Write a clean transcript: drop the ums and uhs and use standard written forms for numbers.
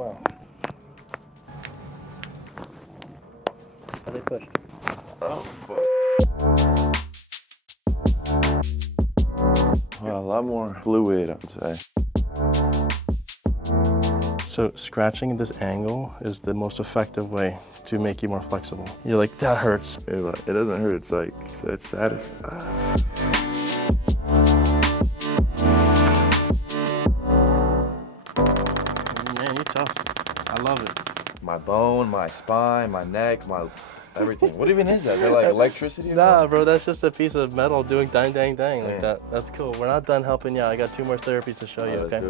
well. How they pushed? Oh, fuck. Well, a lot more fluid, I would say. So scratching at this angle is the most effective way to make you more flexible. You're like, that hurts. It doesn't hurt. It's like, it's satisfying. Man, you're tough. I love it. My bone, my spine, my neck, my everything. What even is that? Is that like electricity or Nah, something? bro, that's just a piece of metal doing dang like Damn. that. That's cool. We're not done helping you out. I got 2 more therapies to show you, Let's okay? do it.